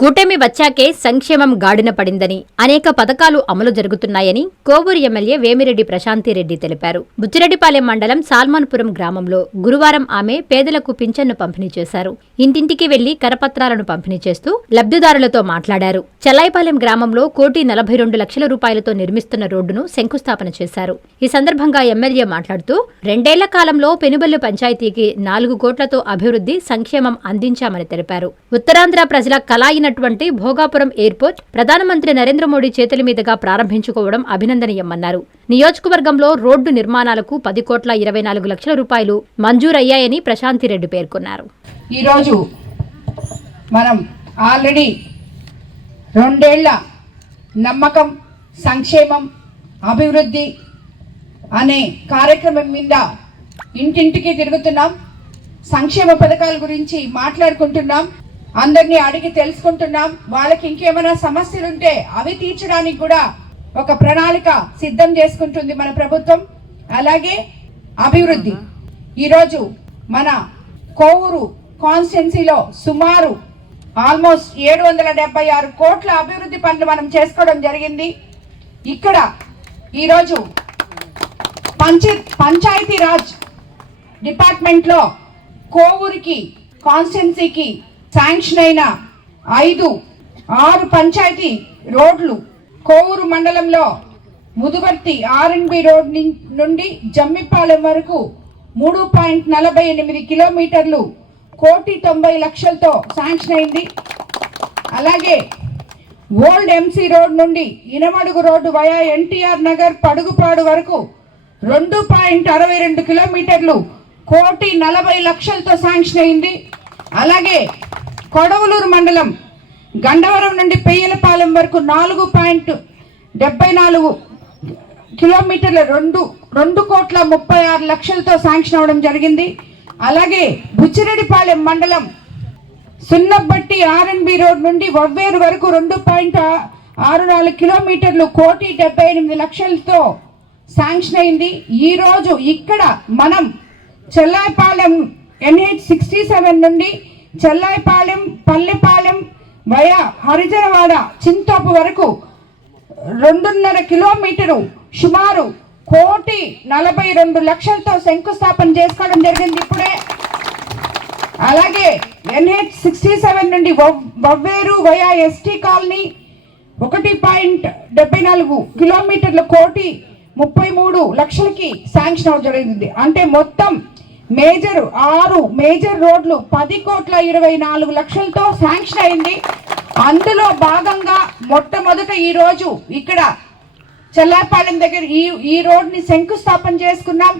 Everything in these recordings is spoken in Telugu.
కూటమి వచ్చాకే సంక్షేమం గాడిన పడిందని, అనేక పథకాలు అమలు జరుగుతున్నాయని కోవూరు ఎమ్మెల్యే వేమిరెడ్డి ప్రశాంతిరెడ్డి తెలిపారు. బుచ్చిరెడ్డిపాలెం మండలం సాల్మాన్పురం గ్రామంలో గురువారం ఆమె పేదలకు పింఛన్ను పంపిణీ చేశారు. ఇంటింటికి వెళ్లి కరపత్రాలను పంపిణీ చేస్తూ లబ్ధిదారులతో మాట్లాడారు. చల్లాయిపాలెం గ్రామంలో 1,42,00,000 రూపాయలతో నిర్మిస్తున్న రోడ్డును శంకుస్థాపన చేశారు. ఈ సందర్భంగా ఎమ్మెల్యే మాట్లాడుతూ 2 ఏళ్ల కాలంలో పెనుబల్లు పంచాయతీకి 4 కోట్లతో అభివృద్ధి సంక్షేమం అందించామని తెలిపారు. ఉత్తరాంధ్ర ప్రజల కలాయినటువంటి భోగాపురం ఎయిర్పోర్ట్ ప్రధానమంత్రి నరేంద్ర మోడీ చేతుల మీదుగా ప్రారంభించుకోవడం అభినందనీయమన్నారు. నియోజకవర్గంలో రోడ్డు నిర్మాణాలకు 10,24,00,000 రూపాయలు మంజూరయ్యాయని ప్రశాంతిరెడ్డి పేర్కొన్నారు. ఈరోజు మనం ఆల్రెడీ 2 ఏళ్ల నమ్మకం, సంక్షేమం, అభివృద్ధి అనే కార్యక్రమం మీద ఇంటింటికి తిరుగుతున్నాం. సంక్షేమ పథకాల గురించి మాట్లాడుకుంటున్నాం. అందరినీ అడిగి తెలుసుకుంటున్నాం. వాళ్ళకి ఇంకేమైనా సమస్యలుంటే అవి తీర్చడానికి కూడా ఒక ప్రణాళిక సిద్ధం చేసుకుంటుంది మన ప్రభుత్వం. అలాగే అభివృద్ధి, ఈరోజు మన కోవూరు కాన్స్టిట్యున్సీలో సుమారు ఆల్మోస్ట్ 776 కోట్ల అభివృద్ధి పనులు మనం చేసుకోవడం జరిగింది. ఇక్కడ ఈరోజు పంచాయతీరాజ్ డిపార్ట్మెంట్లో కోవూరుకి కాన్స్టిట్యున్సీకి శాంక్షన్ అయిన 6 పంచాయతీ రోడ్లు కోవూరు మండలంలో ముదువర్తి R&B రోడ్ నుండి జమ్మిపాలెం వరకు 3.48 కిలోమీటర్లు 1,90,00,000తో శాంక్షన్ అయింది. అలాగే ఓల్డ్ MC రోడ్ నుండి Inamadugu road via NTR Nagar Padugupadu వరకు 2.62 కిలోమీటర్లు 1,40,00,000తో శాంక్షన్ అయింది. అలాగే కొడవలూరు మండలం గండవరం నుండి పెయ్యలపాలెం వరకు 4.74 కిలోమీటర్ల 2,36,00,000తో శాంక్షన్ అవడం జరిగింది. అలాగే బుచ్చిరెడ్డిపాలెం మండలం సున్నబట్టి R&B రోడ్ నుండి వవ్వేరు వరకు 2.64 కిలోమీటర్లు 1,78,00,000తో శాంక్షన్ అయింది. ఈరోజు ఇక్కడ మనం చెల్లాయిపాలెం NH67 నుండి చెల్లాయిపాలెం, పల్లెపాలెం వయా హరిజనవాడ, చింతోపు వరకు 2.5 కిలోమీటరు సుమారు 1,42,00,000తో శంకుస్థాపన చేసుకోవడం జరిగింది ఇప్పుడే. అలాగే NH67 నుండి వవ్వేరు వయా ST కాలనీ 1.74 కిలోమీటర్ల 1,33,00,000కి శాంక్షన్ అవడం జరిగింది. అంటే మొత్తం 6 మేజర్ రోడ్లు 10,24,00,000తో శాంక్షన్ అయింది. అందులో భాగంగా మొట్టమొదట ఈరోజు ఇక్కడ చెల్లాపాలెం దగ్గర ఈ రోడ్ని శంకుస్థాపన చేసుకున్నాం.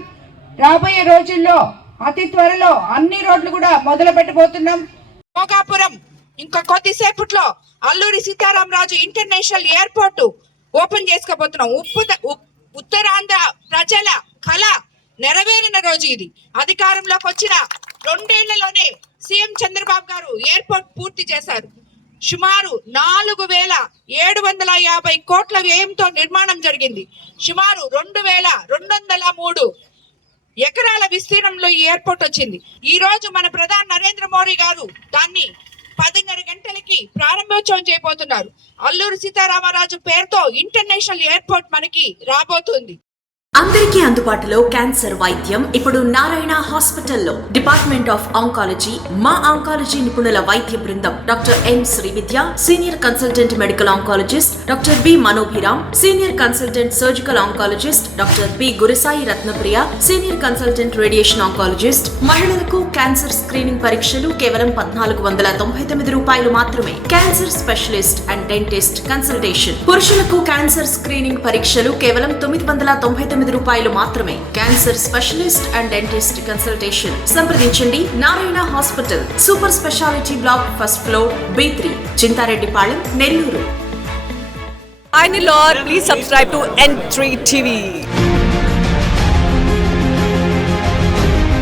రాబోయే రోజుల్లో అతి త్వరలో అన్ని రోడ్లు కూడా మొదలు పెట్టబోతున్నాం. భోగాపురం ఇంకా కొద్దిసేపట్లో Alluri Sitaramaraju international airport open చేసుకోబోతున్నాం. ఉత్తరాంధ్ర ప్రజల కళ నెరవేరిన రోజు ఇది. అధికారంలోకి వచ్చిన 2 ఏళ్లలోనే సీఎం చంద్రబాబు గారు ఎయిర్పోర్ట్ పూర్తి చేశారు. సుమారు 4,750 కోట్ల వ్యయంతో నిర్మాణం జరిగింది. సుమారు 2,203 ఎకరాల విస్తీర్ణంలో ఈ ఎయిర్పోర్ట్ వచ్చింది. ఈ రోజు మన ప్రధాని నరేంద్ర మోడీ గారు దాన్ని 10:30 గంటలకి ప్రారంభోత్సవం చేయబోతున్నారు. అల్లూరి సీతారామరాజు పేరుతో ఇంటర్నేషనల్ ఎయిర్పోర్ట్ మనకి రాబోతుంది. అందరికీ అందుబాటులో క్యాన్సర్ వైద్యం ఇప్పుడు నారాయణ హాస్పిటల్లో. డిపార్ట్మెంట్ ఆఫ్ ఆంకాలజీ, మా ఆంకాలజీ నిపుణుల వైద్య బృందం doctor M Srividya, senior consultant medical oncologist doctor B Manobhiram, senior consultant surgical oncologist doctor B Gurasai Ratnapriya, senior consultant radiation oncologist. మహిళలకు క్యాన్సర్ స్క్రీనింగ్ పరీక్షలు కేవలం 1,499 రూపాయలు మాత్రమే. Cancer specialist and dentist consultation. పురుషులకు క్యాన్సర్ స్క్రీనింగ్ పరీక్షలు కేవలం 999 రూపాయలు మాత్రమే. Cancer specialist and dentist consultation సంప్రదించండి. Narayana hospital, super speciality block, first floor, B3, Chintareddypalem, Nellore. Hi Nilor, please subscribe to N3 TV.